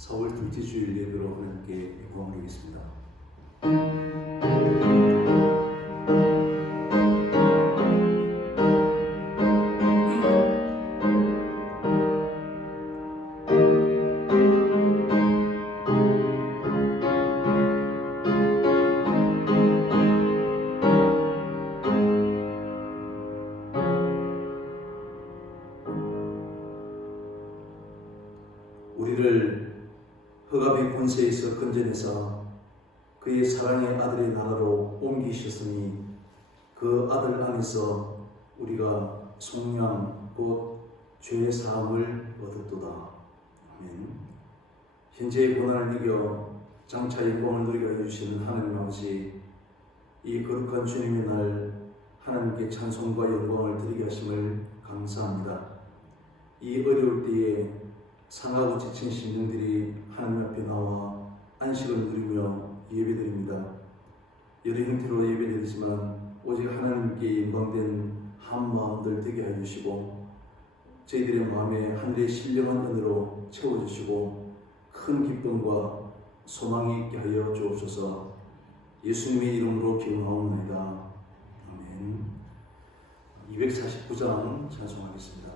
4월 둘째 주일 예배로 하나님께 영광을 드리겠습니다. 우리를 흑암의 권세에서 건져내사 그의 사랑의 아들의 나라로 옮기셨으니 그 아들 안에서 우리가 속량 곧 죄의 사함을 얻었도다. 아멘. 현재의 고난을 이겨 장차 영광을 누리게 해주시는 하나님 아버지, 이 거룩한 주님의 날 하나님께 찬송과 영광을 드리게 하심을 감사합니다. 이 어려울 때에 상하고 지친 심령들이 하나님 앞에 나와 안식을 누리며 예배드립니다. 여러 형태로 예배드리지만 오직 하나님께 영광된 한 마음들 되게 해주시고 저희들의 마음에 하늘의 신령한 은혜로 채워주시고 큰 기쁨과 소망이 있게 하여 주옵소서. 예수님의 이름으로 기원하옵나이다. 아멘. 249장 찬송하겠습니다.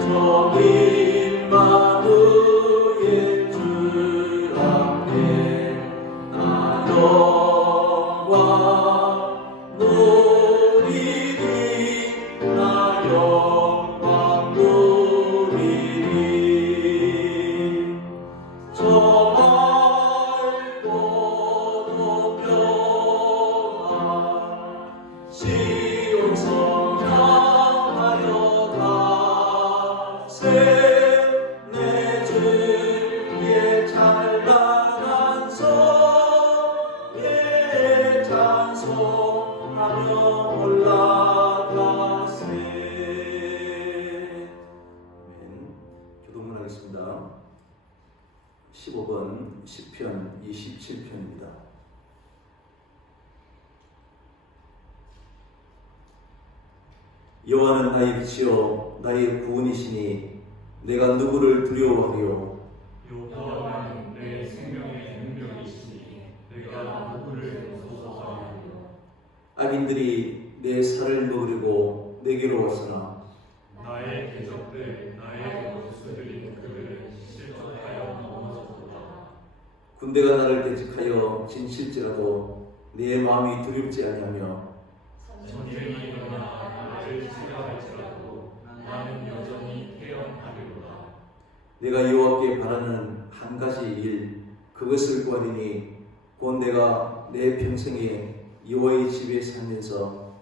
종일 만우의 주 앞에 나 영광 누리리 나 영광 누리리 저 맑고 높여만 시온 성 향하여 가세 내 주의 찬란한 성에 찬송하며 올라가세. 아멘. 교독문하겠습니다. 15번 시편 27편입니다. 여호와는 나의 빛이요 나의 구원이시니 내가 누구를 두려워하리요. 여호와는 내 생명의 능력이시니 내가 누구를 무서워하리요. 악인들이 내 살을 먹으려고 내게로 왔으나 나의 대적들 나의 원수들이 그를 실족하여 넘어졌도다. 군대가 나를 대적하여 진실지라도 내 마음이 두렵지 아니하며 전쟁이 일어나 나를 치료할지라도 나는 여전히 태연하리로다. 내가 여호와께 바라는 한 가지 일 그것을 구하리니 곧 내가 내 평생에 여호와의 집에 살면서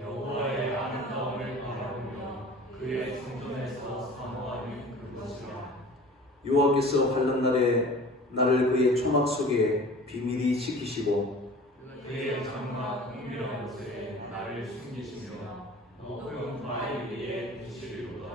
여호와의 아름다움을 바라보며 그의 성전에서 사모하는 그것이라. 여호와께서 환난 날에 나를 그의 초막 속에 비밀히 지키시고 그의 장막 은밀한 곳에 나를 숨기시며 높은 바위 위에 두시리로다.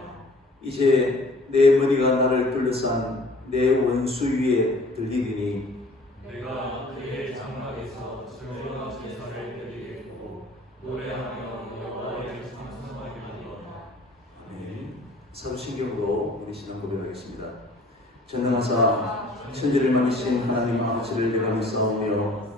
이제 내 머리가 나를 둘러싼 내 원수 위에 들리리니 내가 그의 장막에서 즐거운 제사를 드리겠고 노래하며 여호와를 찬송하리로다. 아멘. 사도신경으로 우리 신앙 고백하겠습니다. 전능하사 천지를 만드신 하나님 아버지를 내가 믿사오며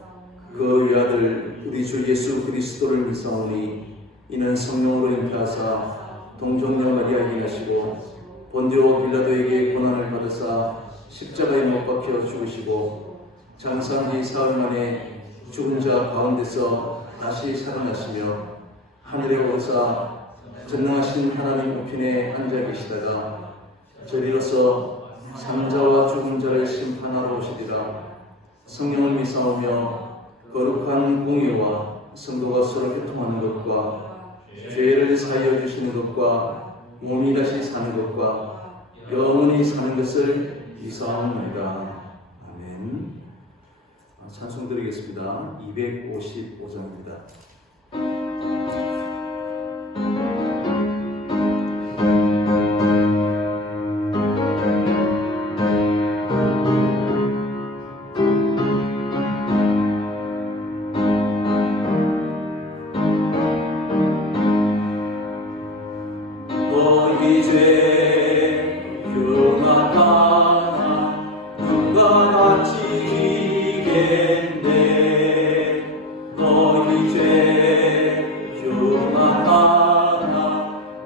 그 외아들 우리 주 예수 그리스도를 믿사오니 이는 성령으로 잉태하사 동정녀 마리아에게 나시고 본디오 빌라도에게 고난을 받으사 십자가에 못 박혀 죽으시고 장사한 지 사흘 만에 죽은 자 가운데서 다시 살아나시며 하늘에 오르사 전능하신 하나님 우편에 앉아 계시다가 저리로서 산자와 죽은 자를 심판하러 오시리라. 성령을 믿사오며 거룩한 공의와 성도가 서로 교통하는 것과 죄를 사하여 주시는 것과 몸이 다시 사는 것과 영원히 사는 것을 믿사옵나이다. 아멘. 찬송 드리겠습니다. 255장입니다. 너희 죄 흉악하나 누가 같이 이겠네. 너희 죄 흉악하나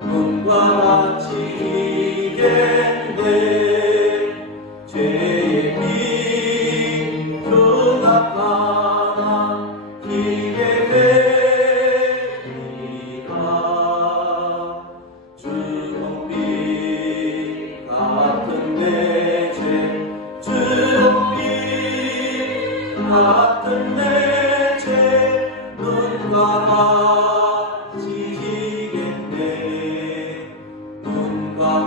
누가 같이 이겠네. 죄의 비 흉악하나 이게 되리라. 주홍빛 같은 내 죄, 주홍빛 같은 내 죄, 눈과 같이 지겠네. 눈과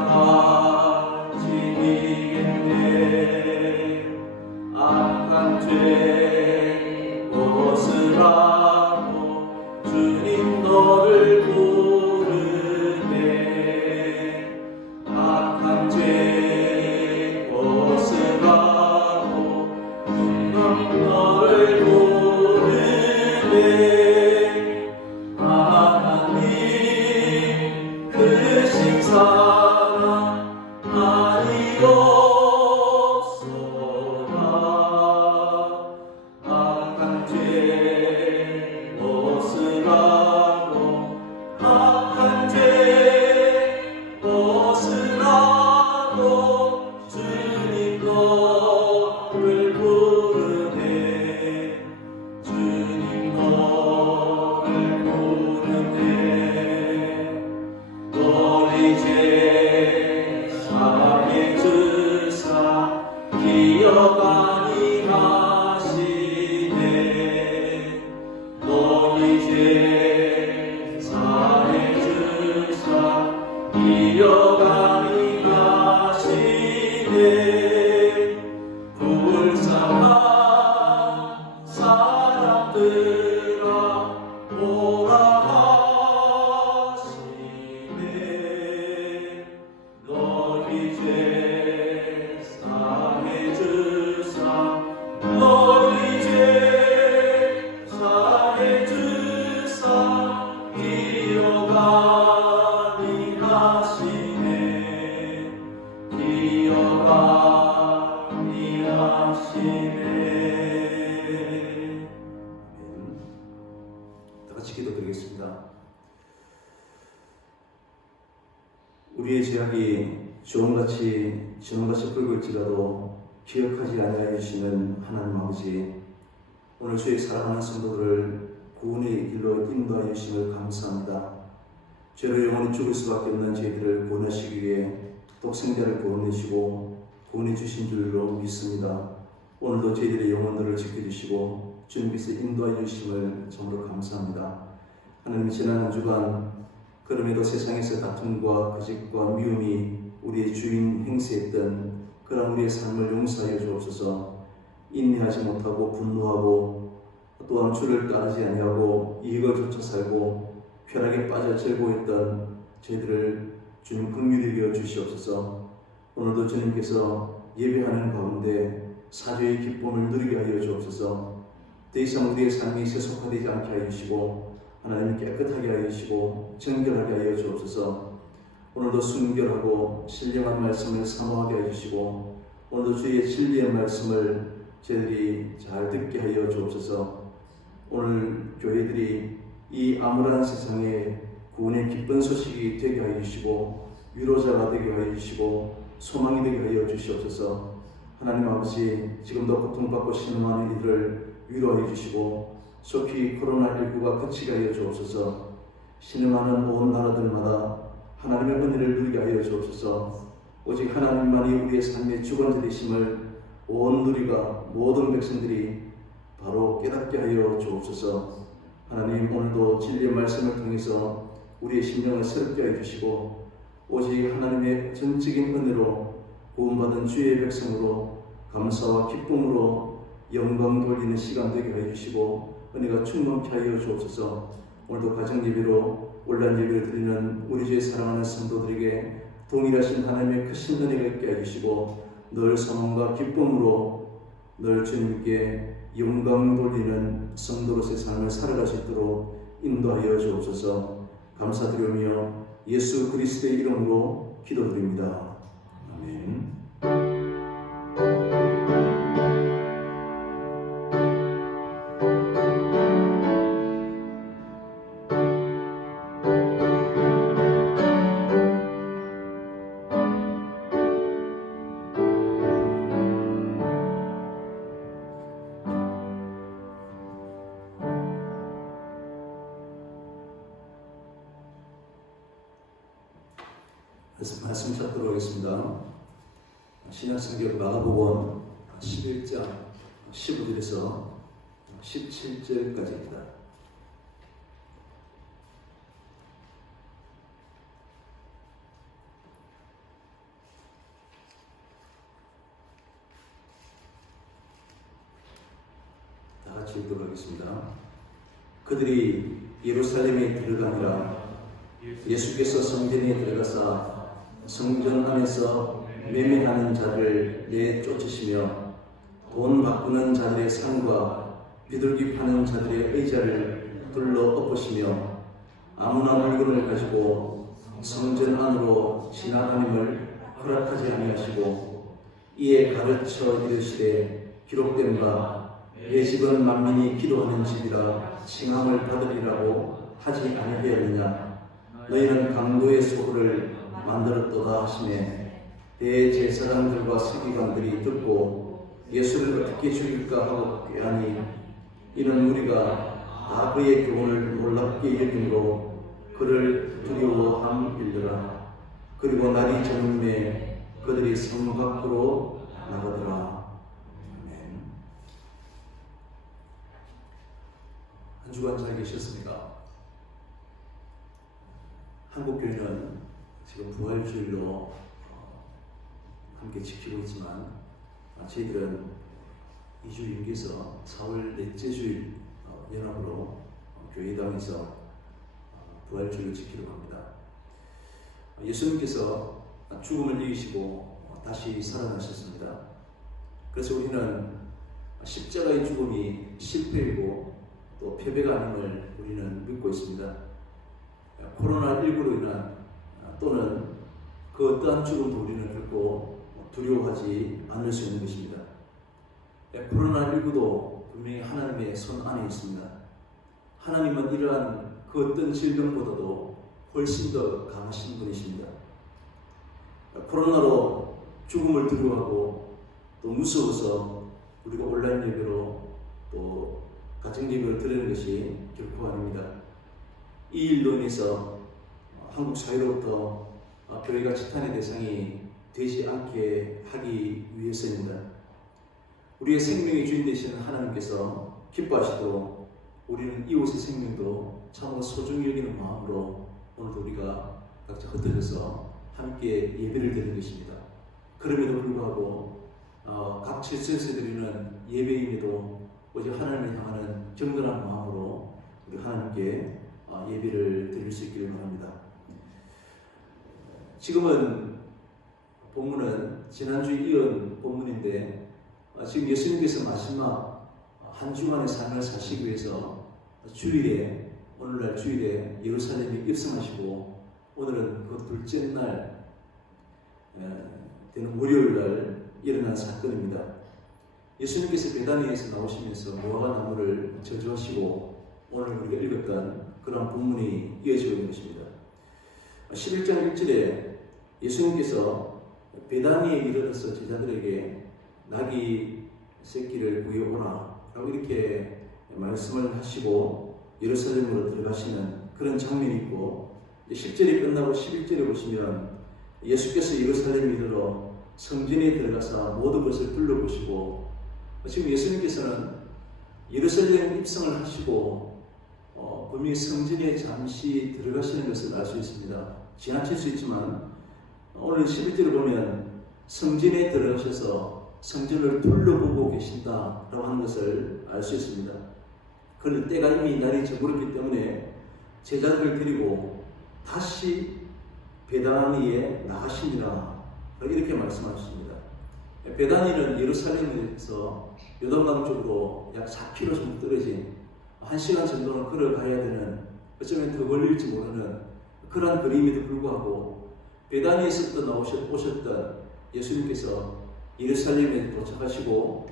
죄 사해 주사 기억하니 하시네 너희 죄 사해 주사 기억하니 하시네 불쌍한 사람들아 오라 하시네 너희 죄 사해 주사 너희 죄 사해 주사 기억하니 하시네 기억하니 하시네. 다 같이 기도드리겠습니다. 우리의 죄악이 주홍같이 지렁같이 붉을지라도 기억하지 아니하여 주시는 하나님 아버지, 오늘 주의 사랑하는 성도들을 구원의 길로 인도하여 주심을 감사합니다. 죄로 영원히 죽을 수밖에 없는 저희들을 구원하시기 위해 독생자를 구원해주시고 구원해 주신 줄로 믿습니다. 오늘도 저희들의 영혼들을 지켜주시고 주님께서 인도하여 주심을 정말로 감사합니다. 하나님, 지난 한 주간 그럼에도 세상에서 다툼과 거짓과 미움이 우리의 주인 행세했던 그런 우리의 삶을 용서하여 주옵소서. 인내하지 못하고 분노하고 또한 주를 따르지 아니하고 이익을 쫓아 살고 쾌락에 빠져 즐거워했던 저희들을 주님 긍휼히 여겨 주시옵소서. 오늘도 주님께서 예배하는 가운데 사죄의 기쁨을 누리게 하여 주옵소서. 더 이상 우리의 삶이 세속화되지 않게 하여 주시고 하나님 깨끗하게 하여 주시고 정결하게 하여 주옵소서. 오늘도 순결하고 신령한 말씀을 사모하게 하여 주시고 오늘도 주의 진리의 말씀을 저희들이 잘 듣게 하여 주옵소서. 오늘 교회들이 이 암울한 세상에 구원의 기쁜 소식이 되게 하여 주시고 위로자가 되게 하여 주시고 소망이 되게 하여 주시옵소서. 하나님 아버지, 지금도 고통받고 신음하는 이들을 위로하여 주시고 속히 코로나19가 그치게 하여 주옵소서. 신음하는 온 나라들마다 하나님의 은혜를 누리게 하여 주옵소서. 오직 하나님만이 우리의 삶의 주관자 되심을 온 누리가 모든 백성들이 바로 깨닫게 하여 주옵소서. 하나님, 오늘도 진리의 말씀을 통해서 우리의 심령을 새롭게 하여 주시고 오직 하나님의 전적인 은혜로 구원받은 주의 백성으로 감사와 기쁨으로 영광 돌리는 시간 되게 하여 주시고 은혜가 충만케 하여 주옵소서. 오늘도 가정 예배로 온라인 예배를 드리는 우리 주의 사랑하는 성도들에게 동일하신 하나님의 크신 은혜가 있게 하여 주시고 늘 소망과 기쁨으로 늘 주님께 영광 돌리는 성도로서의 삶을 살아갈 수 있도록 인도하여 주옵소서. 감사드리며 예수 그리스도의 이름으로 기도드립니다. 아멘. 말씀 찾도록 하겠습니다. 신약성경 마가복음 11장 15절에서 17절까지입니다. 다 같이 읽도록 하겠습니다. 그들이 예루살렘에 들어가니라. 예수께서 성전에 들어가사 성전 안에서 매매하는 자를 내쫓으시며 돈 바꾸는 자들의 상과 비둘기 파는 자들의 의자를 둘러 엎으시며 아무나 물건을 가지고 성전 안으로 지나다님을 허락하지 아니하시고 이에 가르쳐 이르시되 기록된 바 내 집은 만민이 기도하는 집이라 칭함을 받으리라고 하지 아니하였느냐. 너희는 강도의 소굴을 만들었도다 하시매 대제사장들과 서기관들이 듣고 예수를 어떻게 죽일까 하고 꾀하니 이는 우리가 다 그의 교훈을 놀랍게 여김으로 그를 두려워함이더라. 그리고 날이 저물매 그들이 성 밖으로 나가더라. 아멘. 한 주간 잘 계셨습니까? 한국교회는 지금 부활주일로 함께 지키고 있지만 저희들은 2주 임기에서 4월 넷째 주일 연합으로 교회당에서 부활주일을 지키려고 합니다. 예수님께서 죽음을 이기시고 다시 살아나셨습니다. 그래서 우리는 십자가의 죽음이 실패이고 또 패배가 아님을 우리는 믿고 있습니다. 코로나19로 인한 또는 그 어떠한 죽음도 우리는 결코 두려워하지 않을 수 있는 것입니다. 코로나19도 분명히 하나님의 손 안에 있습니다. 하나님은 이러한 그 어떤 질병보다도 훨씬 더 강하신 분이십니다. 코로나로 죽음을 두려워하고 또 무서워서 우리가 온라인 예배로 또 가정 예배를 드리는 것이 결코 아닙니다. 이 일로 인해서 한국 사회로부터 교회가 지탄의 대상이 되지 않게 하기 위해서입니다. 우리의 생명의 주인 되시는 하나님께서 기뻐하시도록 우리는 이웃의 생명도 참으로 소중히 여기는 마음으로 오늘도 우리가 각자 흩어져서 함께 예배를 드리는 것입니다. 그럼에도 불구하고 각 질서에서 드리는 예배임에도 오직 하나님을 향하는 경건한 마음으로 우리 하나님께 예배를 드릴 수 있기를 바랍니다. 지금은 본문은 지난주에 이은 본문인데 지금 예수님께서 마지막 한 주간의 삶을 사시기 위해서 주일에 오늘날 주일에 예루살렘에 입성하시고 오늘은 그 둘째 날 되는 월요일 날 일어난 사건입니다. 예수님께서 베다니에서 나오시면서 무화과 나무를 저주하시고 오늘 우리가 읽었던 그런 본문이 이어지고 있는 것입니다. 11장 1절에 예수님께서 베다니에 이르러서 제자들에게 나귀 새끼를 구해오라 라고 이렇게 말씀을 하시고 예루살렘으로 들어가시는 그런 장면이 있고 10절이 끝나고 11절에 보시면 예수께서 예루살렘에 이르러 성전에 들어가서 모든 것을 둘러보시고 지금 예수님께서는 예루살렘 입성을 하시고 분명히 성전에 잠시 들어가시는 것을 알 수 있습니다. 지나칠 수 있지만 오늘 11절을 보면 성전에 들어가셔서 성전을 둘러보고 계신다라고 하는 것을 알 수 있습니다. 그런데 때가 이미 날이 저물었기 때문에 제자들을 데리고 다시 베다니에 나가시니라 이렇게 말씀하셨습니다. 베다니는 예루살렘에서 요단강 쪽으로 약 4km 정도 떨어진 1시간 정도는 걸어가야 되는 어쩌면 더 걸릴지 모르는 그러한 거리임에도 불구하고 베다니에서부터 오셨던 예수님께서 예루살렘에 도착하시고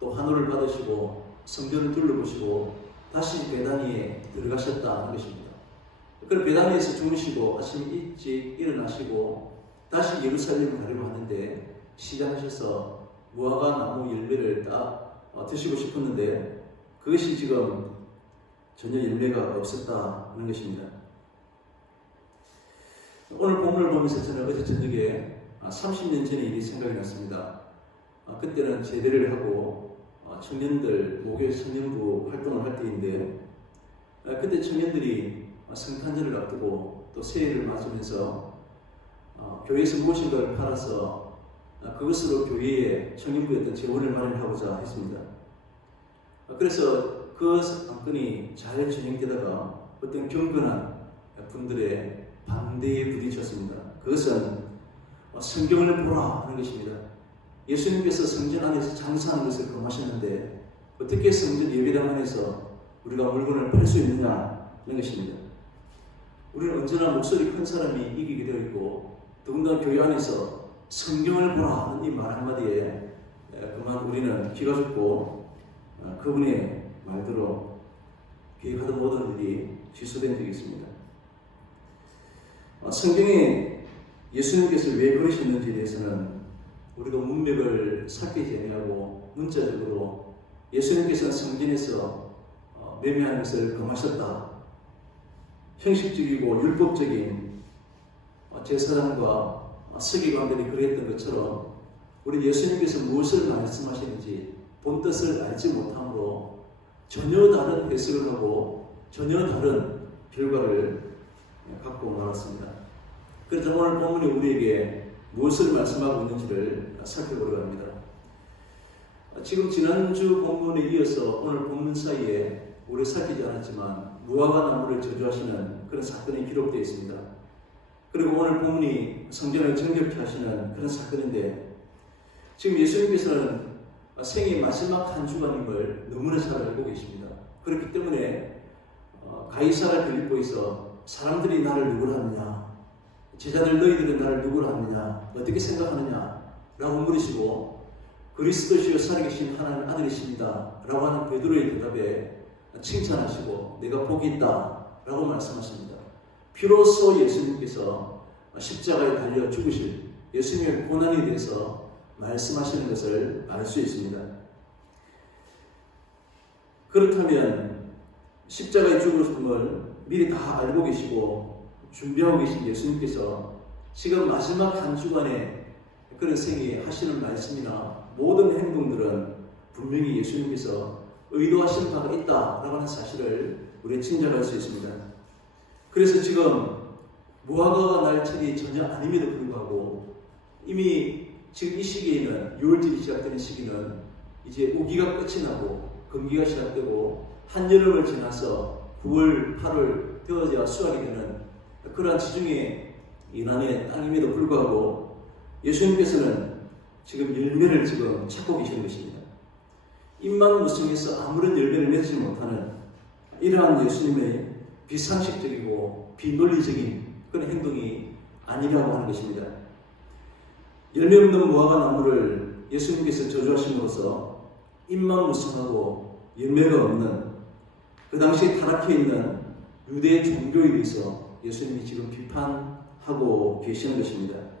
또 환호를 받으시고 성전을 둘러보시고 다시 베다니에 들어가셨다는 것입니다. 그럼 베다니에서 주무시고 아침 일찍 일어나시고 다시 예루살렘을 가려고 하는데 시장하셔서 무화과 나무 열매를 딱 드시고 싶었는데 그것이 지금 전혀 열매가 없었다는 것입니다. 오늘 본문을 보면서 저는 어제 저녁에 30년 전의 일이 생각이 났습니다. 그때는 제대를 하고 청년들, 목요 청년부 활동을 할 때인데 그때 청년들이 성탄절을 앞두고 또 새해를 맞으면서 교회에서 무엇인가를 팔아서 그것으로 교회에 청년부에 어떤 재원을 마련하고자 했습니다. 그래서 그 사건이 잘 진행되다가 어떤 경건한 분들의 반대에 부딪혔습니다. 그것은 성경을 보라 하는 것입니다. 예수님께서 성전 안에서 장사하는 것을 금하셨는데 어떻게 성전 예배당 안에서 우리가 물건을 팔 수 있느냐 하는 것입니다. 우리는 언제나 목소리 큰 사람이 이기게 되어 있고 더군다나 교회 안에서 성경을 보라 하는 이 말 한마디에 그만 우리는 귀가 죽고 그분의 말대로 계획하던 모든 일이 취소된 적이 있습니다. 성경에 예수님께서 왜 그러셨는지에 대해서는 우리가 문맥을 살피지 아니하고 문자적으로 예수님께서는 성전에서 매매하는 것을 금하셨다. 형식적이고 율법적인 제사장과 서기관들이 그랬던 것처럼 우리 예수님께서 무엇을 말씀하시는지 본뜻을 알지 못함으로 전혀 다른 해석을 하고 전혀 다른 결과를 갖고 말았습니다. 그래서 오늘 본문이 우리에게 무엇을 말씀하고 있는지를 살펴보려고 합니다. 지금 지난주 본문에 이어서 오늘 본문 사이에 우리 살피지 않았지만 무화과 나무를 저주하시는 그런 사건이 기록되어 있습니다. 그리고 오늘 본문이 성전을 정결케 하시는 그런 사건인데, 지금 예수님께서는 생애 마지막 한 주간임을 너무나 잘 알고 계십니다. 그렇기 때문에 가이사랴 빌립보에서 사람들이 나를 누구라 하느냐, 제자들 너희들은 나를 누구라 하느냐, 어떻게 생각하느냐 라고 물으시고, 그리스도시요 살아계신 하나님 아들이십니다 라고 하는 베드로의 대답에 칭찬하시고 내가 복이 있다 라고 말씀하십니다. 비로소 예수님께서 십자가에 달려 죽으실 예수님의 고난에 대해서 말씀하시는 것을 알 수 있습니다. 그렇다면 십자가의 죽음을 미리 다 알고 계시고 준비하고 계신 예수님께서 지금 마지막 한 주간에 그런 생에 하시는 말씀이나 모든 행동들은 분명히 예수님께서 의도하신 바가 있다라고 하는 사실을 우리가 짐작할 수 있습니다. 그래서 지금 무화과가 날 철이 전혀 아님에도 불구하고 이미 지금 이 시기에는 6월절이 시작되는 시기는 이제 우기가 끝이 나고 건기가 시작되고 한여름을 지나서 9월, 8월 되어야 수확이 되는 그러한 지중해 이난의 땅임에도 불구하고 예수님께서는 지금 열매를 지금 찾고 계시는 것입니다. 입만 무성해서 아무런 열매를 맺지 못하는 이러한 예수님의 비상식적이고 비논리적인 그런 행동이 아니라고 하는 것입니다. 열매 없는 무화과 나무를 예수님께서 저주하심으로써 입만 무성하고 열매가 없는 그 당시 타락해 있는 유대 종교에 대해서 예수님이 지금 비판하고 계시는 것입니다.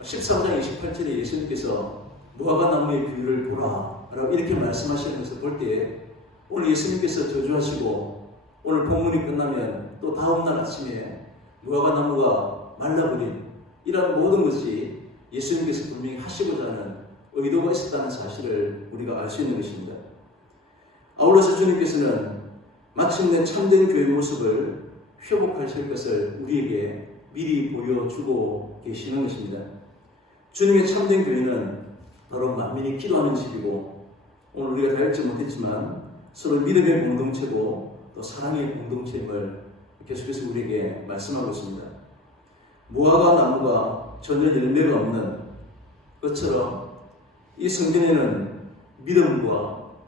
13장 28절에 예수님께서 무화과 나무의 비유를 보라 라고 이렇게 말씀하시는 것을 볼 때 오늘 예수님께서 저주하시고 오늘 본문이 끝나면 또 다음날 아침에 무화과 나무가 말라버린 이러한 모든 것이 예수님께서 분명히 하시고자 하는 의도가 있었다는 사실을 우리가 알 수 있는 것입니다. 아울러서 주님께서는 마침내 참된 교회의 모습을 회복하실 것을 우리에게 미리 보여주고 계시는 것입니다. 주님의 참된 교회는 바로 만민이 기도하는 집이고 오늘 우리가 다 읽지 못했지만 서로 믿음의 공동체고 또 사랑의 공동체임을 계속해서 우리에게 말씀하고 있습니다. 무화과 나무가 전혀 열매가 없는 것처럼 이 성전에는 믿음과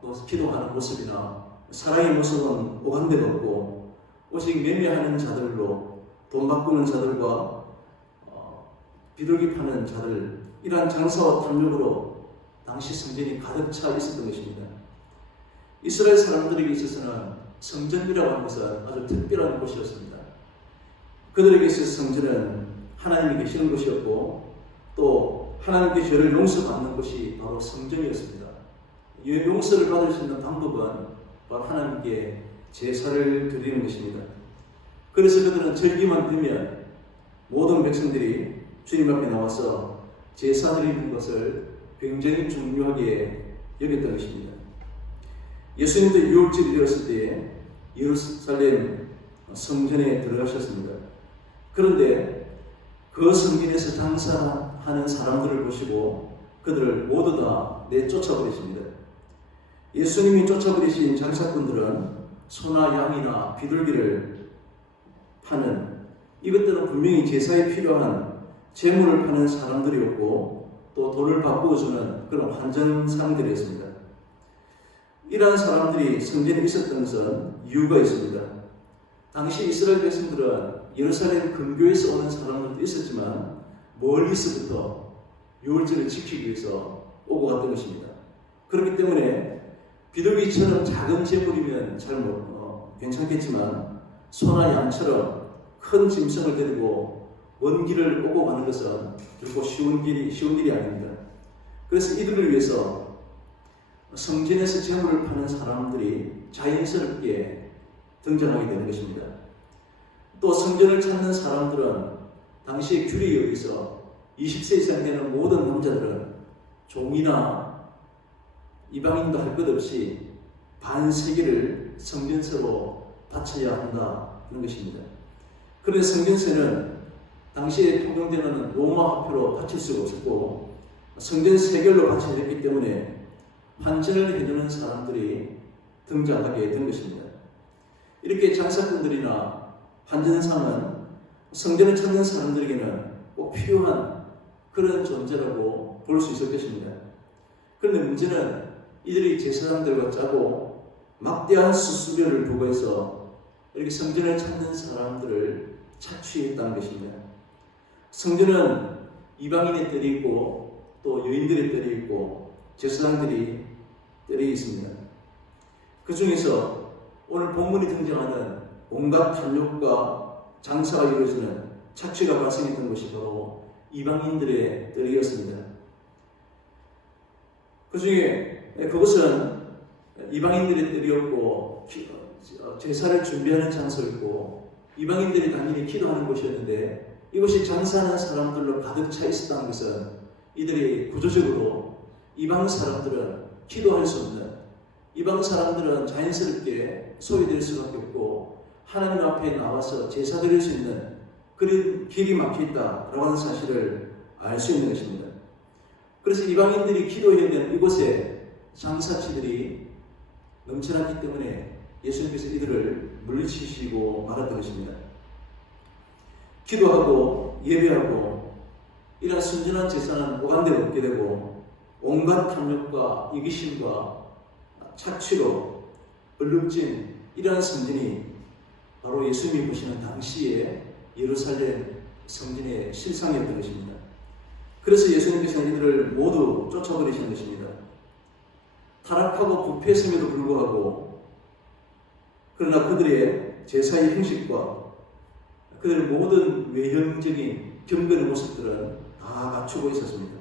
또 기도하는 모습이나 사랑의 모습은 오간데가 없고 오직 매매하는 자들로 돈 바꾸는 자들과 비둘기 파는 자들 이러한 장사와 탐욕으로 당시 성전이 가득 차 있었던 것입니다. 이스라엘 사람들에게 있어서는 성전이라고 하는 것은 아주 특별한 곳이었습니다. 그들에게 있어서 성전은 하나님이 계시는 곳이었고 또 하나님께 죄를 용서받는 곳이 바로 성전이었습니다. 이 용서를 받을 수 있는 방법은 바로 하나님께 제사를 드리는 것입니다. 그래서 그들은 절기만 되면 모든 백성들이 주님 앞에 나와서 제사 드리는 것을 굉장히 중요하게 여겼던 것입니다. 예수님도 유월절이 되었을 때 예루살렘 성전에 들어가셨습니다. 그런데 그 성전에서 장사하는 사람들을 보시고 그들을 모두 다 내쫓아버리십니다. 예수님이 쫓아버리신 장사꾼들은 소나 양이나 비둘기를 파는 이것들은 분명히 제사에 필요한 재물을 파는 사람들이었고 또 돈을 바꾸어주는 그런 환전상들이었습니다. 이러한 사람들이 성전에 있었던 것은 이유가 있습니다. 당시 이스라엘 백성들은 예루살렘 근교에서 오는 사람들도 있었지만 멀리서부터 유월절을 지키기 위해서 오고 갔던 것입니다. 그렇기 때문에 비둘기처럼 작은 재물이면 괜찮겠지만 소나 양처럼 큰 짐승을 데리고 먼 길을 오고 가는 것은 결코 쉬운 길이 아닙니다. 그래서 이들을 위해서 성전에서 재물을 파는 사람들이 자연스럽게 등장하게 되는 것입니다. 또 성전을 찾는 사람들은 당시의 규례에 의해서 20세 이상 되는 모든 남자들은 종이나 이방인도 할 것 없이 반세기를 성전세로 바쳐야 한다 하는 것입니다. 그런데 성전세는 당시에 통용되는 로마 화폐로 바칠 수가 없었고 성전 세겔로 바쳐야 했기 때문에 환전을 해주는 사람들이 등장하게 된 것입니다. 이렇게 장사꾼들이나 환전상은 성전을 찾는 사람들에게는 꼭 필요한 그런 존재라고 볼 수 있을 것입니다. 그런데 문제는 이들이 제사장들과 짜고 막대한 수수료를 부과해서 이렇게 성전을 찾는 사람들을 착취했다는 것입니다. 성전은 이방인의 뜰이 있고 또 여인들의 뜰이 있고 제사장들이 뜰이 있습니다. 그 중에서 오늘 본문이 등장하는 온갖 탐욕과 장사가 이루어지는 착취가 발생했던 것이 바로 이방인들의 뜰이었습니다. 그 중에 그것은 이방인들의 뜰이었고 제사를 준비하는 장소였고 이방인들이 당연히 기도하는 곳이었는데 이곳이 장사하는 사람들로 가득 차 있었다는 것은 이들이 구조적으로 이방 사람들은 기도할 수 없는, 이방 사람들은 자연스럽게 소외될 수밖에 없고 하나님 앞에 나와서 제사 드릴 수 있는 그런 길이 막혀있다라고 하는 사실을 알 수 있는 것입니다. 그래서 이방인들이 기도해야 되는 이곳에 장사치들이 넘쳐났기 때문에 예수님께서 이들을 물리치시고 말았던 것입니다. 기도하고 예배하고 이러한 순전한 제사는 오간데 없게 되고 온갖 탐욕과 이기심과 착취로 얼룩진 이러한 성전이 바로 예수님이 보시는 당시에 예루살렘 성전의 실상이었던 것입니다. 그래서 예수님께서는 이들을 모두 쫓아버리신 것입니다. 타락하고 부패했음에도 불구하고 그러나 그들의 제사의 형식과 그들의 모든 외형적인 경건의 모습들은 다 갖추고 있었습니다.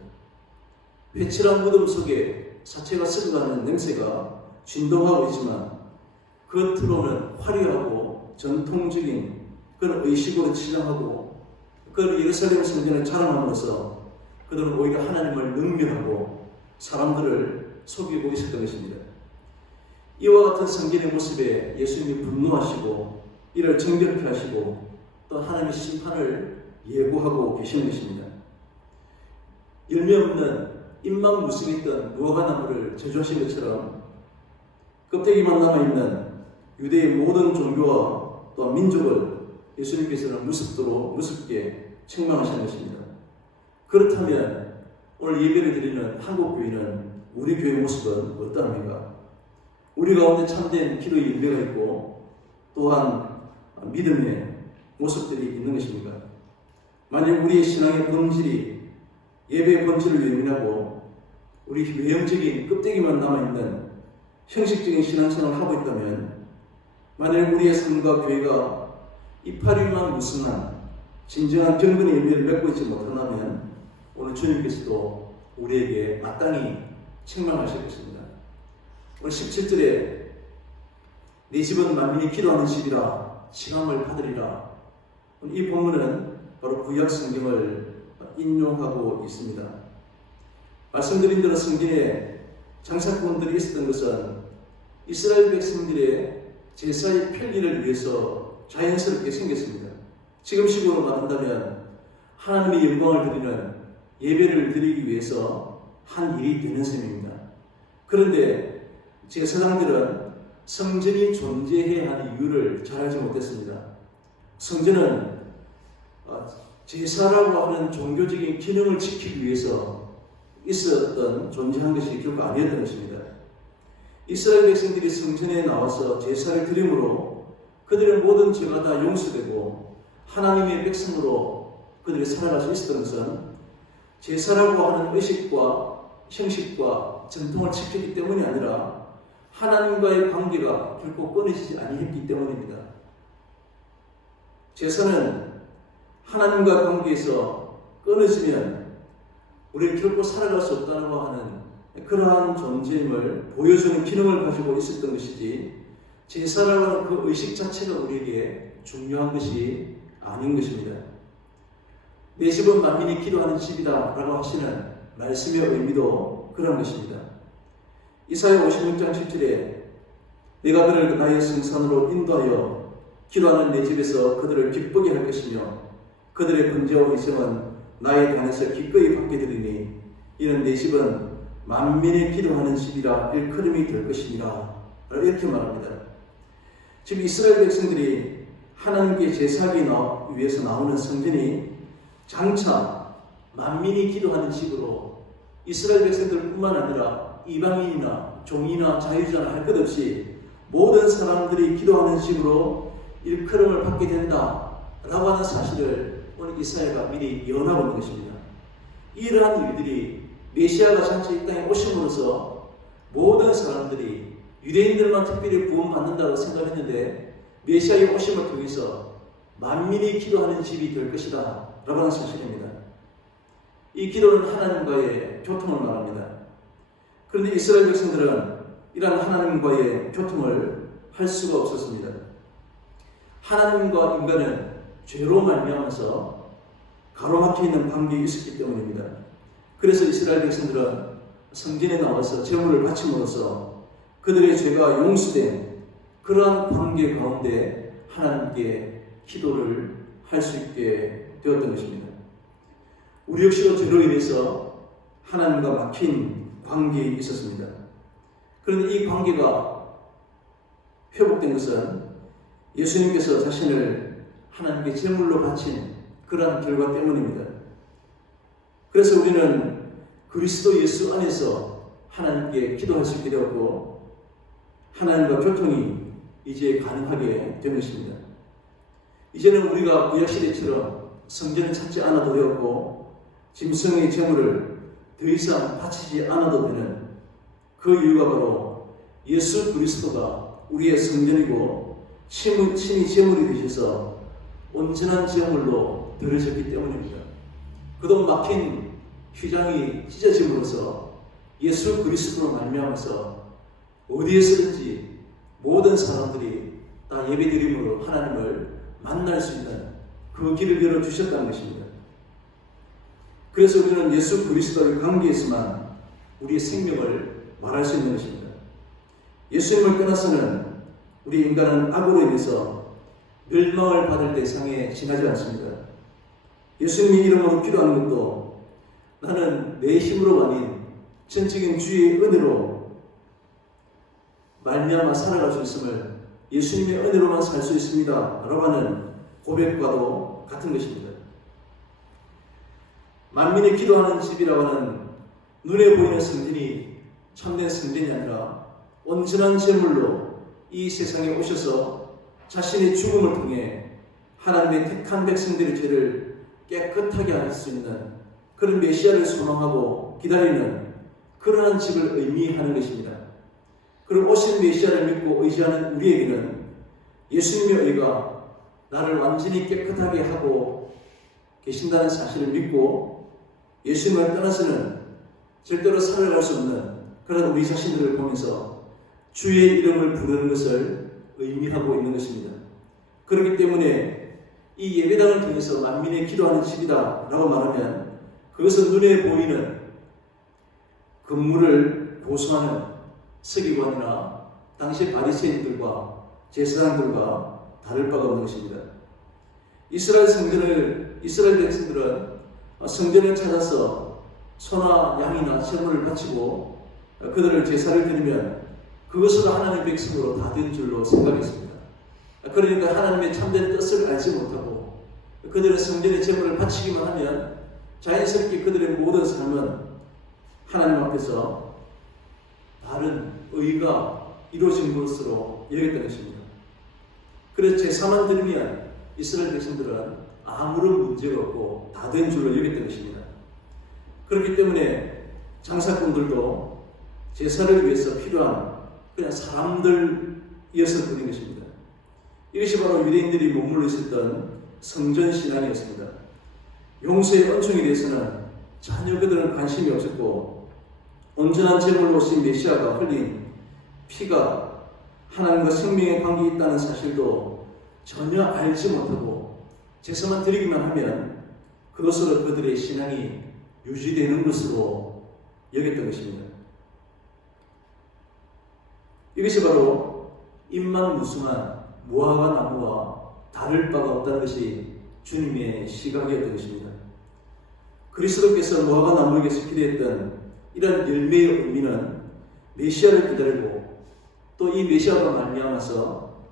회칠한 무덤 속에 사체가 썩어가는 냄새가 진동하고 있지만 겉으로는 화려하고 전통적인 그런 의식으로 치장하고 그 예루살렘 성전을 자랑함으로써 그들은 오히려 하나님을 능멸하고 사람들을 속이고 있었던 것입니다. 이와 같은 성전의 모습에 예수님이 분노하시고 이를 정결케 하시고 또 하나님의 심판을 예고하고 계시는 것입니다. 열매 없는 잎만 무성했던 무화과나무를 저주하신 것처럼 껍데기만 남아있는 유대의 모든 종교와 또 민족을 예수님께서는 무섭게 책망하시는 것입니다. 그렇다면 오늘 예배를 드리는 한국교회는 우리 교회의 모습은 어떠합니까? 우리 가운데 참된 기도의 열매가 있고 또한 믿음의 모습들이 있는 것입니까? 만약 우리의 신앙의 본질이 예배의 본질을 외면하고 우리 외형적인 껍데기만 남아있는 형식적인 신앙생활을 하고 있다면 만약 우리의 삶과 교회가 이파리만 무성한 진정한 경건의 열매를 맺고 있지 못한다면 오늘 주님께서도 우리에게 마땅히 책망하실 것입니다. 오늘 17절에 네 집은 만민이 기도하는 집이라 칭함을 받으리라. 이 본문은 바로 구약 성경을 인용하고 있습니다. 말씀드린 대로 성전에 장사꾼들이 있었던 것은 이스라엘 백성들의 제사의 편리를 위해서 자연스럽게 생겼습니다. 지금식으로 말한다면 하나님의 영광을 드리는 예배를 드리기 위해서 한 일이 되는 셈입니다. 그런데 제사장들은 성전이 존재해야 하는 이유를 잘 알지 못했습니다. 성전은 제사라고 하는 종교적인 기능을 지키기 위해서 있었던 존재한 것이 결코 아니었던 것입니다. 이스라엘 백성들이 성전에 나와서 제사를 드림으로 그들의 모든 죄가 다 용서되고 하나님의 백성으로 그들이 살아갈 수 있었던 것은 제사라고 하는 의식과 형식과 전통을 지켰기 때문이 아니라 하나님과의 관계가 결코 끊어지지 아니했기 때문입니다. 제사는 하나님과 관계에서 끊어지면 우리는 결코 살아갈 수 없다고 하는 그러한 존재임을 보여주는 기능을 가지고 있었던 것이지 제사라고 하는 그 의식 자체가 우리에게 중요한 것이 아닌 것입니다. 내 집은 만민이 기도하는 집이다 라고 하시는 말씀의 의미도 그런 것입니다. 이사야 56장 7절에 내가 그를 나의 성산으로 인도하여 기도하는 내 집에서 그들을 기쁘게 할 것이며 그들의 번제와 의성은 나의 단에서 기꺼이 받게 되리니 이는 내 집은 만민이 기도하는 집이라 일컬음이 될 것이니라 이렇게 말합니다. 지금 이스라엘 백성들이 하나님께 제사하기 위해서 나오는 성전이 장차 만민이 기도하는 집으로 이스라엘 백성들뿐만 아니라 이방인이나 종이나 자유자나 할 것 없이 모든 사람들이 기도하는 집으로 일컬음을 받게 된다라고 하는 사실을 오늘 이사야가 미리 예언하고 있는 것입니다. 이러한 일들이 메시아가 장차 이 땅에 오심으로써 모든 사람들이 유대인들만 특별히 구원받는다고 생각했는데 메시아의 오심을 통해서 만민이 기도하는 집이 될 것이다 라고 하는 사실입니다. 이 기도는 하나님과의 교통을 말합니다. 그런데 이스라엘 백성들은 이러한 하나님과의 교통을 할 수가 없었습니다. 하나님과 인간은 죄로 말미암아서 가로막혀 있는 관계에 있었기 때문입니다. 그래서 이스라엘 백성들은 성전에 나와서 제물을 바침으로써 그들의 죄가 용서된 그러한 관계 가운데 하나님께 기도를 할 수 있게 되었던 것입니다. 우리 역시도 죄로 인해서 하나님과 막힌 관계에 있었습니다. 그런데 이 관계가 회복된 것은 예수님께서 자신을 하나님께 제물로 바친 그러한 결과 때문입니다. 그래서 우리는 그리스도 예수 안에서 하나님께 기도할 수 있게 되었고 하나님과 교통이 이제 가능하게 된 것입니다. 이제는 우리가 구약시대처럼 성전을 찾지 않아도 되었고 짐승의 제물을 더 이상 바치지 않아도 되는 그 이유가 바로 예수 그리스도가 우리의 성전이고 친히 제물이 되셔서 온전한 제물로 드려졌기 때문입니다. 그동안 막힌 휘장이 찢어짐으로써 예수 그리스도로 말미암아서 어디에서든지 모든 사람들이 다 예배드림으로 하나님을 만날 수 있는 그 길을 열어주셨다는 것입니다. 그래서 우리는 예수 그리스도를 관계에서만 우리의 생명을 말할 수 있는 것입니다. 예수님을 떠나서는 우리 인간은 악으로 인해서 멸망을 받을 대상에 지나지 않습니다. 예수님의 이름으로 기도하는 것도 나는 내 힘으로 아닌 전적인 주의 은혜로 말미암아 살아갈 수 있음을 예수님의 은혜로만 살 수 있습니다 라고 하는 고백과도 같은 것입니다. 만민이 기도하는 집이라고 하는 눈에 보이는 성전이 참된 성전이 아니라 온전한 제물로 이 세상에 오셔서 자신의 죽음을 통해 하나님의 택한 백성들의 죄를 깨끗하게 할 수 있는 그런 메시아를 소망하고 기다리는 그러한 집을 의미하는 것입니다. 그리고 오신 메시아를 믿고 의지하는 우리에게는 예수님의 의가 나를 완전히 깨끗하게 하고 계신다는 사실을 믿고 예수님을 떠나서는 절대로 살아갈 수 없는 그런 우리 자신들을 보면서 주의 이름을 부르는 것을 의미하고 있는 것입니다. 그렇기 때문에 이 예배당을 통해서 만민의 기도하는 집이다 라고 말하면 그것은 눈에 보이는 건물을 보수하는 서기관이나 당시 바리새인들과 제사장들과 다를 바가 없는 것입니다. 이스라엘 백성들은 성전을 찾아서 소나 양이나 제물을 바치고 그들을 제사를 드리면 그것으로 하나님의 백성으로 다 된 줄로 생각했습니다. 그러니까 하나님의 참된 뜻을 알지 못하고 그들은 성전의 제물을 바치기만 하면 자연스럽게 그들의 모든 삶은 하나님 앞에서 다른 의가 이루어진 것으로 여겼던 것입니다. 그래서 제사만 드리면 이스라엘 백성들은 아무런 문제가 없고 다 된 줄로 여겼던 것입니다. 그렇기 때문에 장사꾼들도 제사를 위해서 필요한 그냥 사람들이어서 그런 것입니다. 이것이 바로 유대인들이 머물러 있었던 성전 신앙이었습니다. 용서의 은총에 대해서는 전혀 그들은 관심이 없었고 온전한 제물로 오신 메시아가 흘린 피가 하나님과 생명의 관계에 있다는 사실도 전혀 알지 못하고 제사만 드리기만 하면 그것으로 그들의 신앙이 유지되는 것으로 여겼던 것입니다. 이것이 바로 잎만 무성한 무화과 나무와 다를 바가 없다는 것이 주님의 시각이었던 것입니다. 그리스도께서 무화과 나무에게서 기대했던 이런 열매의 의미는 메시아를 기다리고 또 이 메시아로 말미암아서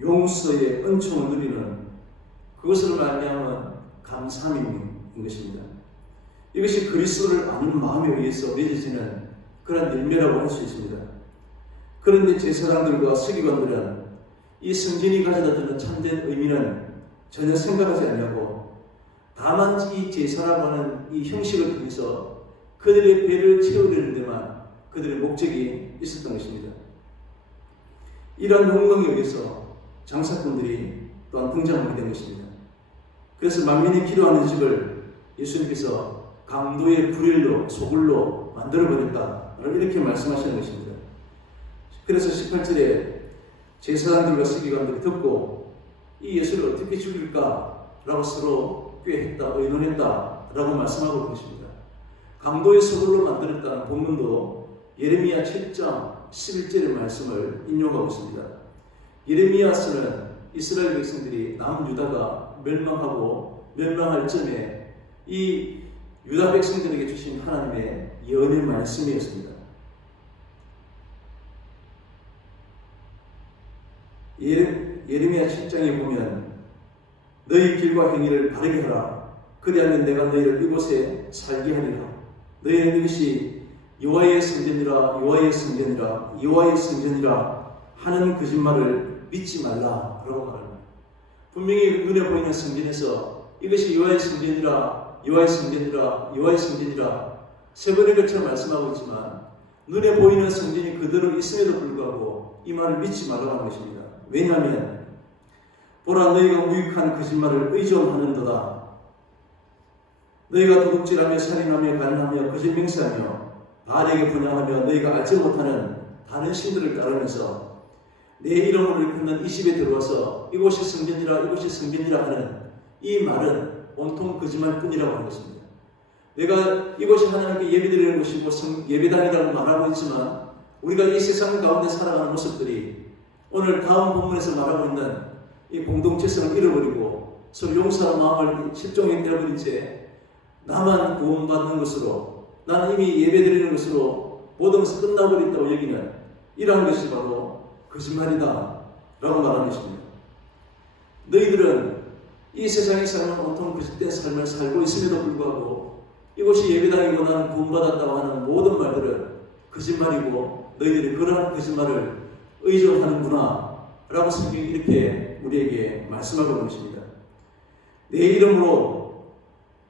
용서의 은총을 누리는 그것으로 말미암은 감사함인 것입니다. 이것이 그리스도를 아는 마음에 의해서 맺어지는 그런 열매라고 할 수 있습니다. 그런데 제사장들과 서기관들은 이 성전이 가져다 주는 참된 의미는 전혀 생각하지 않냐고 다만 이 제사라고 하는 이 형식을 통해서 그들의 배를 채우려는 데만 그들의 목적이 있었던 것입니다. 이러한 욕망에 의해서 장사꾼들이 또한 등장하게 된 것입니다. 그래서 만민이 기도하는 집을 예수님께서 강도의 불일로 소굴로 만들어버렸다 이렇게 말씀하시는 것입니다. 그래서 18절에 제사장들과 서기관들이 듣고 이 예수를 어떻게 죽일까 라고 서로 꾀했다 의논했다 라고 말씀하고 있는 것입니다. 강도의 소굴로 만들었다는 본문도 예레미야 7장 11절의 말씀을 인용하고 있습니다. 예레미야서는 이스라엘 백성들이 남유다가 멸망할 점에 이 유다 백성들에게 주신 하나님의 예언의 말씀이었습니다. 예레미야 7장에 보면 너희 길과 행위를 바르게 하라. 그리하면 내가 너희를 이곳에 살게 하리라. 너희는 이것이 여호와의 성전이라 여호와의 성전이라 여호와의 성전이라 하는 거짓말을 믿지 말라라고 말합니다. 분명히 눈에 보이는 성전에서 이것이 여호와의 성전이라 여호와의 성전이라 여호와의 성전이라 세 번에 걸쳐 말씀하고 있지만 눈에 보이는 성전이 그대로 있음에도 불구하고 이 말을 믿지 말라고 하는 것입니다. 왜냐하면 보라 너희가 무익한 거짓말을 의존하는도다. 너희가 도둑질하며 살인하며 간음하며 거짓 맹세하며 바알에게 분양하며 너희가 알지 못하는 다른 신들을 따르면서 내 이름을 일컫는 이 집에 들어와서 이곳이 성전이라 이곳이 성전이라 하는 이 말은 온통 거짓말뿐이라고 하는 것입니다. 내가 이곳이 하나님께 예배드리는 곳이고 예배당이라고 말하고 있지만 우리가 이 세상 가운데 살아가는 모습들이 오늘 다음 본문에서 말하고 있는 이 공동체성을 잃어버리고 서로 용서하는 마음을 실종에 떼어버린 채 나만 구원받는 것으로 나는 이미 예배드리는 것으로 모든 것이 끝나버렸다고 여기는 이러한 것이 바로 거짓말이다 라고 말하는 것입니다. 너희들은 이 세상에 사는 온통 거짓된 삶을 살고 있음에도 불구하고 이곳이 예배당이고 나는 구원받았다고 하는 모든 말들은 거짓말이고 너희들이 그러한 거짓말을 의존하는구나 라고 성경이 이렇게 우리에게 말씀하고 있는 것입니다. 내 이름으로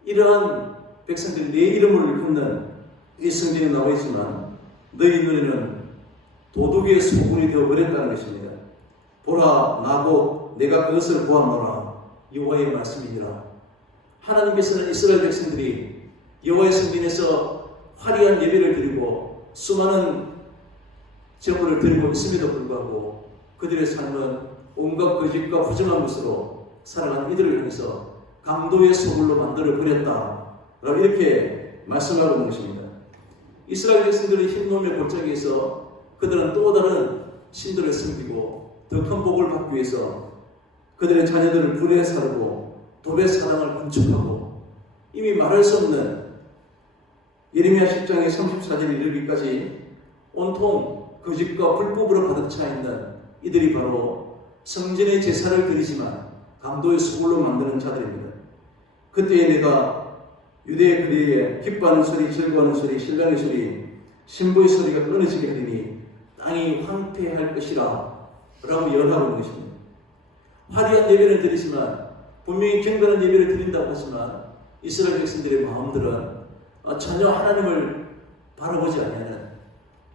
이러한 백성들이 내 이름을 일컫는 이 성경에 나와 있지만 너희 눈에는 도둑의 소굴이 되어버렸다는 것입니다. 보라 나고 내가 그것을 보았노라 여호와의 말씀이니라. 하나님께서는 이스라엘 백성들이 여호와의 성전에서 화려한 예배를 드리고 수많은 제물을 드리고 있음에도 불구하고 그들의 삶은 온갖 거짓과 부정한 것으로 살아가는 이들을 향해서 강도의 소굴로 만들어 버렸다 라고 이렇게 말씀하고 있는 것입니다. 이스라엘 백성들의 흰놈의 골짜기에서 그들은 또 다른 신들을 섬기고 더 큰 복을 받기 위해서 그들의 자녀들을 불에 사르고 도배 사랑을 건축하고 이미 말할 수 없는 예레미야 10장의 34절에 이르기까지 온통 거짓과 불법으로 가득 차 있는 이들이 바로 성전의 제사를 드리지만 강도의 소굴로 만드는 자들입니다. 그때에 내가 유대의 그들에게 기뻐하는 소리, 즐거워하는 소리, 신랑의 소리, 신부의 소리가 끊어지게 하리니 땅이 황폐할 것이라 라고 예언하고 있는 것입니다. 화려한 예배를 드리지만 분명히 경건한 예배를 드린다고 하지만 이스라엘 백성들의 마음들은 전혀 하나님을 바라보지 않는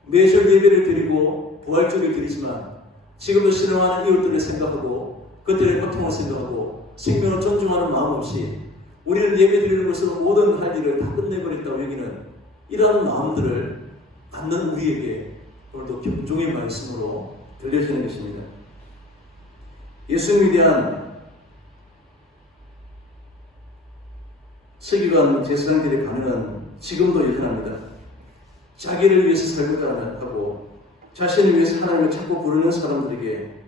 매절 예배를 드리고 부활주를 드리지만 지금도 신앙하는 이웃들을 생각하고 그들의 고통을 생각하고 생명을 존중하는 마음 없이 우리는 예배 드리는 것으로 모든 할 일을 다 끝내버렸다고 여기는 이러한 마음들을 갖는 우리에게 오늘도 경종의 말씀으로 들려지는 것입니다. 예수님에 대한 서기관 제사장들의 반응은 지금도 여전합니다. 자기를 위해서 살고자 하고 자신을 위해서 하나님을 찾고 부르는 사람들에게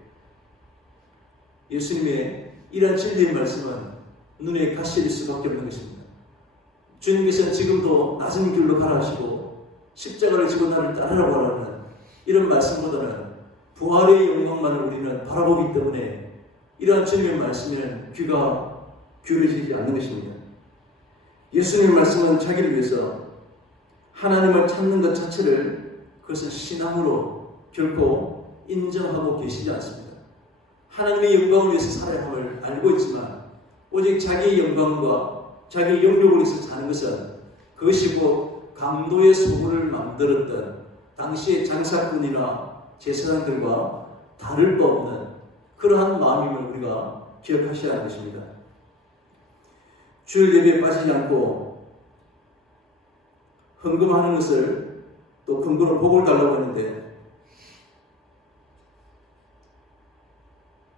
예수님의 이러한 진리의 말씀은 눈에 가시일 수밖에 없는 것입니다. 주님께서는 지금도 낮은 길로 가라 하시고 십자가를 지고 나를 따르라고 하는 이런 말씀보다는 부활의 영광만을 우리는 바라보기 때문에 이러한 주님의 말씀에는 귀가 기울여지지 않는 것입니다. 예수님의 말씀은 자기를 위해서 하나님을 찾는 것 자체를 그것은 신앙으로 결코 인정하고 계시지 않습니다. 하나님의 영광을 위해서 살아야 함을 알고 있지만 오직 자기의 영광과 자기의 영역을 위해서 사는 것은 그것이 곧 강도의 소굴을 만들었던 당시의 장사꾼이나 제사장들과 다를 바 없는 그러한 마음임을 우리가 기억하셔야 하는 것입니다. 주일 예배에 빠지지 않고 헌금하는 것을 또 근거로 복을 달라고 하는데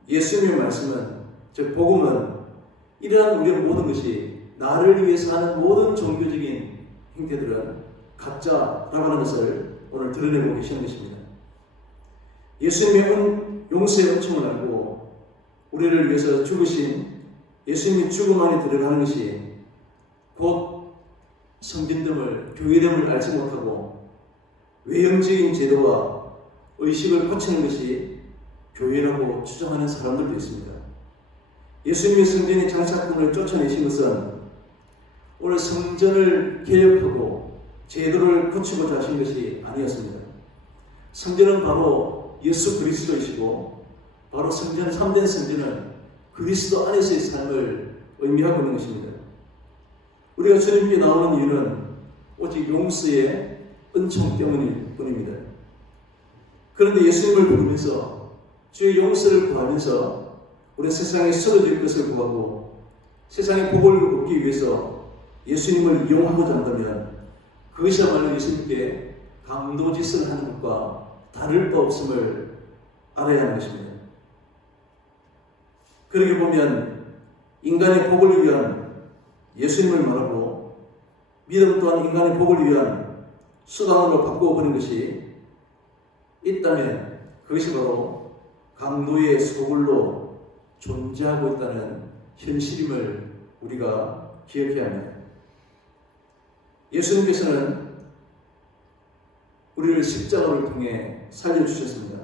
예수님의 말씀은 즉 복음은 이러한 우리의 모든 것이 나를 위해서 하는 모든 종교적인 행태들은 가짜라고 하는 것을 오늘 드러내고 계시는 것입니다. 예수님의 용서의 은총을 알고 우리를 위해서 죽으신 예수님의 죽음 안에 들어가는 것이 곧 성진됨을 교회됨을 알지 못하고 외형적인 제도와 의식을 고치는 것이 교회라고 주장하는 사람들도 있습니다. 예수님의 성전의 장사꾼을 쫓아내신 것은 오늘 성전을 개혁하고 제도를 고치고자 하신 것이 아니었습니다. 성전은 바로 예수 그리스도이시고 바로 성전, 참된 성전은 그리스도 안에서의 삶을 의미하고 있는 것입니다. 우리가 주님께 나오는 이유는 오직 용서의 은총 때문일 뿐입니다. 그런데 예수님을 부르면서 주의 용서를 구하면서 우리 세상에 쓰러질 것을 구하고 세상의 복을 얻기 위해서 예수님을 이용하고자 한다면 그것이야말로 예수님께 강도짓을 하는 것과 다를 바 없음을 알아야 하는 것입니다. 그렇게 보면 인간의 복을 위한 예수님을 말하고 믿음 또한 인간의 복을 위한 수단으로 바꾸어버린 것이 있다면 그것이 바로 강도의 소굴로 존재하고 있다는 현실임을 우리가 기억해야 합니다. 예수님께서는 우리를 십자가를 통해 살려주셨습니다.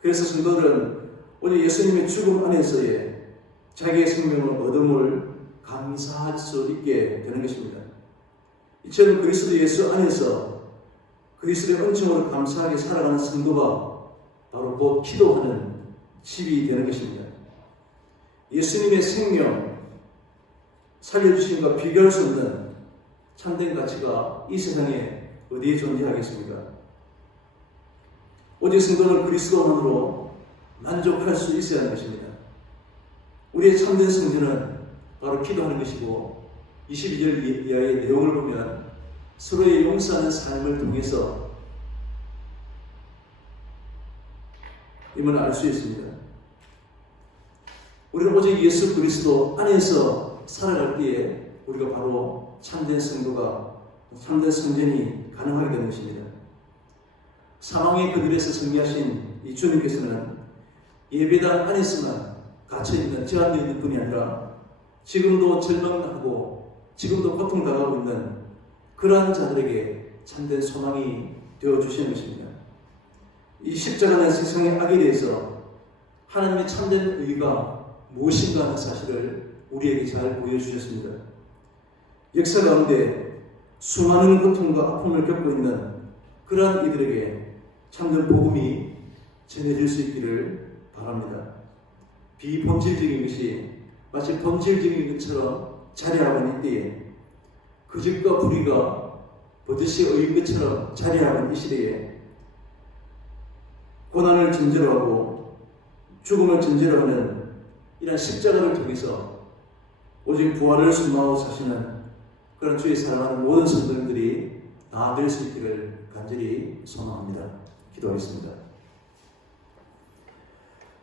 그래서 성도들은 오늘 예수님의 죽음 안에서의 자기의 생명을 얻음을 감사할 수 있게 되는 것입니다. 이처럼 그리스도 예수 안에서 그리스도의 은총으로 감사하게 살아가는 성도가 바로 곧 기도하는 집이 되는 것입니다. 예수님의 생명, 살려주심과 비교할 수 없는 참된 가치가 이 세상에 어디에 존재하겠습니까? 오직 성도는 그리스도만으로 만족할 수 있어야 하는 것입니다. 우리의 참된 성전은 바로 기도하는 것이고 22절 이하의 내용을 보면 서로의 용서하는 삶을 통해서 임을 알 수 있습니다. 우리는 오직 예수 그리스도 안에서 살아갈 때에 우리가 바로 참된 성도가 참된 성전이 가능하게 되는 것입니다. 사망의 그늘에서 승리하신 이 주님께서는 예배당 안에서만 갇혀있는 제한되어 있는 뿐이 아니라 지금도 절망하고 지금도 고통당하고 있는 그러한 자들에게 참된 소망이 되어주시는 것입니다. 이 십자가는 세상의 악에 대해서 하나님의 참된 의가 무엇인가 하는 사실을 우리에게 잘 보여주셨습니다. 역사 가운데 수많은 고통과 아픔을 겪고 있는 그러한 이들에게 참된 복음이 전해질 수 있기를 바랍니다. 비본질적인 것이 마치 본질적인 것처럼 자리하고 있는 때에 거짓과 불의가 버젓이 어인 것처럼 자리하고 있는 이 시대에 고난을 전제로 하고 죽음을 전제로 하는 이런 십자가를 통해서 오직 부활을 소망하고 사시는 그런 주의 사랑하는 모든 성도님들이 다 될 수 있기를 간절히 소망합니다. 기도하겠습니다.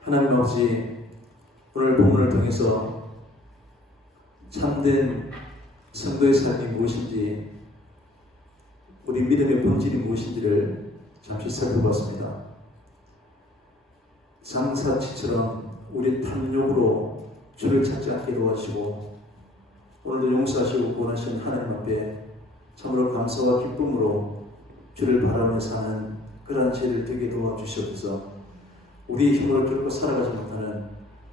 하나님 아버지, 오늘 본문을 통해서 참된 성도의 삶이 무엇인지, 우리 믿음의 본질이 무엇인지를 잠시 살펴봤습니다. 장사치처럼 우리 탐욕으로 주를 찾지 않게 도와주시고 오늘도 용서하시고 구원하신 하나님 앞에 참으로 감사와 기쁨으로 주를 바라며 사는 그러한 죄를 되게 도와주시옵소서. 우리의 힘으로 결코 살아가지 못하는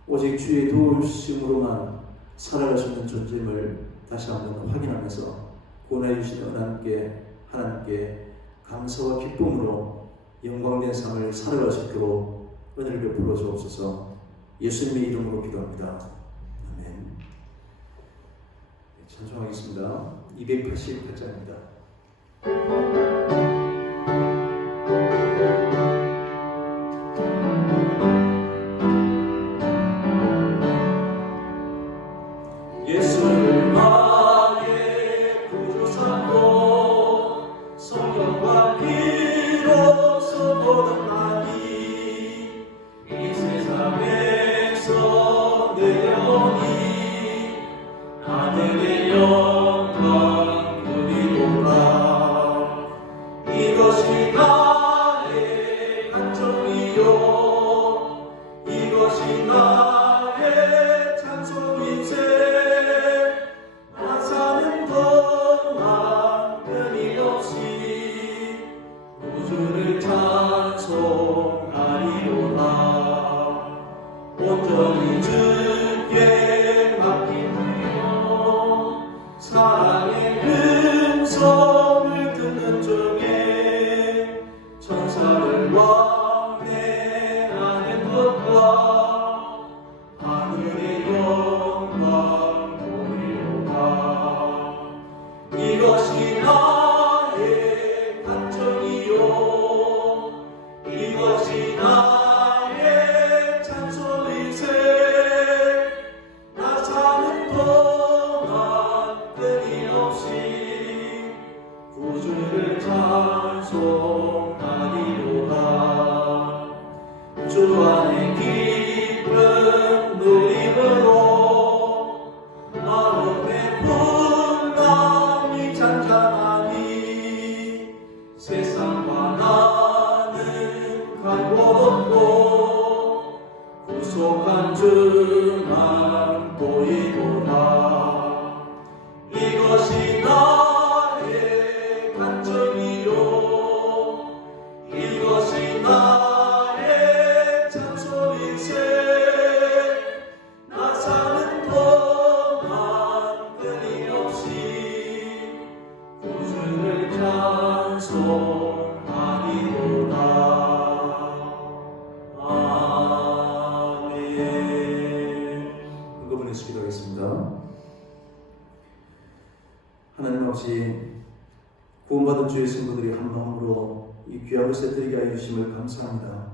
오직 주의 도우심으로만 살아갈 수 있는 존재임을 다시 한번 확인하면서 구원해 주신 하나님께 감사와 기쁨으로 영광된 삶을 살아갈 수 있도록 은혜를 베풀어 주옵소서. 예수님의 이름으로 기도합니다. 아멘. 찬송하겠습니다. 288장입니다. 하나님 아버지, 구원받은 주의 성도들이 한 마음으로 이 귀한 것에 드리게 하여 주심을 감사합니다.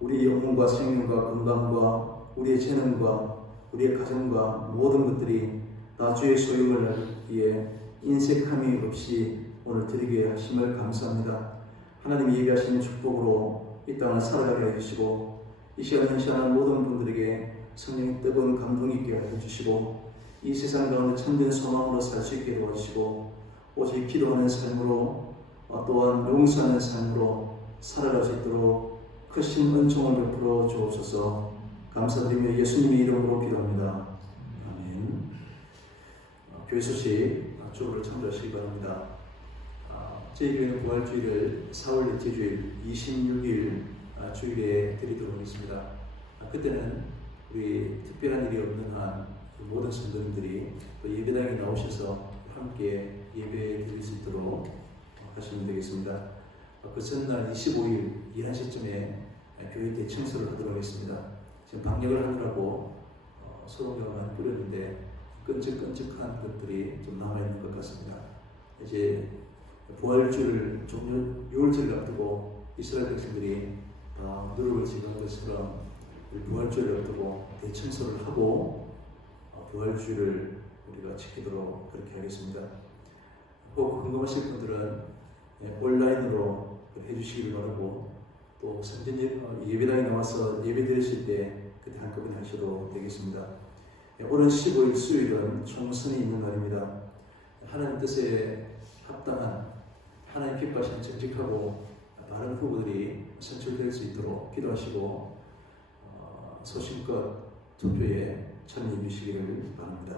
우리의 영혼과 생명과 건강과 우리의 재능과 우리의 가정과 모든 것들이 다 주의 소유를 하기에 인색함이 없이 오늘 드리게 하심을 감사합니다. 하나님이 예비하신 축복으로 이 땅을 살아가게 해주시고 이 시간 현시하는 모든 분들에게 성령의 뜨거운 감동이 있게 해주시고 이 세상 가운데 참된 소망으로 살 수 있게 도와주시고 오직 기도하는 삶으로 또한 용서하는 삶으로 살아갈 수 있도록 크신 은총을 베풀어 주옵소서. 감사드리며 예수님의 이름으로 기도합니다. 아멘. 교회 소식 주보를 참조하시기 바랍니다. 저희 교회는 부활주일을 4월 넷째 주일 26일 주일에 드리도록 하겠습니다. 그때는 우리 특별한 일이 없는 한 모든 성도님들이 또 예배당에 나오셔서 함께 예배 드릴 수 있도록 하시면 되겠습니다. 그 전날 25일 11시쯤에 교회 대청소를 하도록 하겠습니다. 지금 방역을 하느라고 소금을 많이 뿌렸는데 끈적끈적한 것들이 좀 남아있는 것 같습니다. 이제 부활주를 종료 6월절을 앞두고 이스라엘 백성들이 다 누룩을 지는 것처럼 부활주를 앞두고 대청소를 하고 부활주를 우리가 지키도록 그렇게 하겠습니다. 꼭 궁금하실 분들은 온라인으로 해주시기를 바라고 또 성전 예배당에 나와서 예배 드리실 때 그때 한꺼번에 하셔도 되겠습니다. 오는 15일 수요일은 총선이 있는 날입니다. 하나님 뜻에 합당한 하나님 기뻐하시는 정직하고 많은 후보들이 선출될 수 있도록 기도하시고 소신껏 투표에 참여해 주시기를 바랍니다.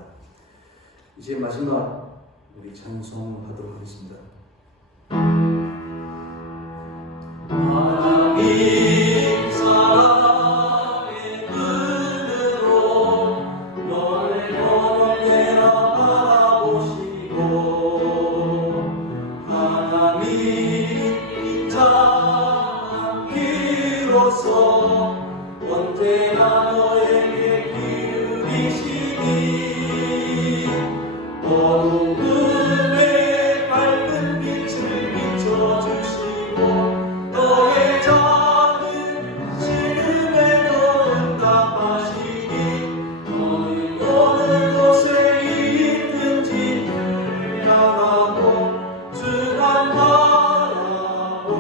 이제 마지막 우리 찬송하도록 하겠습니다. 하나님 사랑의 눈으로 너의 영원해라 바라보시고 하나님 인자한 귀로서 언제나 너에게 기울이시니 어둠의 밝은 빛을 비춰주시고 너의 작은 시름에도 응답하시니 너는 어느 곳에 있든지 향하고 주만 바라볼지라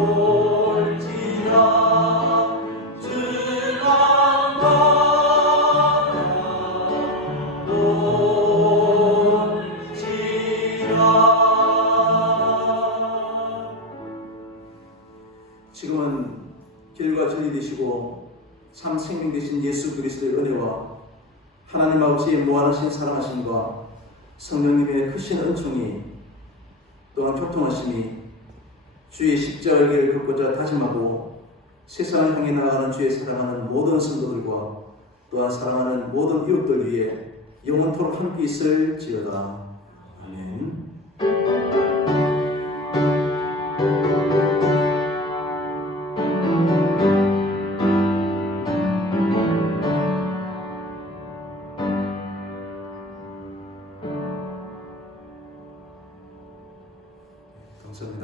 주만 바라볼지라. 지금은 길과 진리 되시고 참 생명 되신 예수 그리스도의 은혜와 하나님 아버지의 무한하신 사랑하심과 성령님의 크신 은총이 또한 교통하심이 주의 십자가의 길을 걷고자 다짐하고 세상을 향해 나아가는 주의 사랑하는 모든 성도들과 또한 사랑하는 모든 이웃들 위해 영원토록 함께 있을지어다. 아멘. 감사합니다.